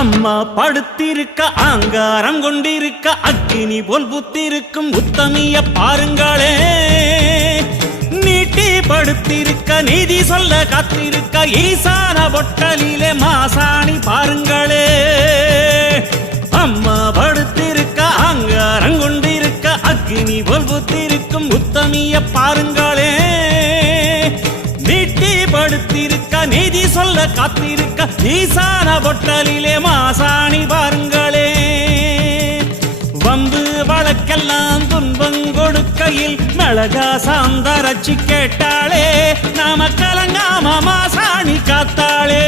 அம்மா படுத்திருக்க ஆங்காரம் கொண்டிருக்க அக்கினி போல் புத்திருக்கும் உத்தமிய பாருங்களே. நீட்டி படுத்திருக்க நீதி சொல்ல காத்திருக்க ஈசான பொட்டலிலே மாசாணி பாருங்களே. அம்மா படுத்திருக்க ஆங்காரம் கொண்டிருக்க அக்கினி போல் புத்திருக்கும் உத்தமிய பாருங்களே. நீட்டி படுத்திருக்க நீதி சொல்ல காத்திருக்க ஈசான பொட்டலிலே மாசாணி பாருங்களே. வம்பு வழக்கெல்லாம் துன்பம் கொடுக்கையில் மிளகா சாந்தரட்சி கேட்டாளே. நாம கலங்காம மாசாணி காத்தாளே.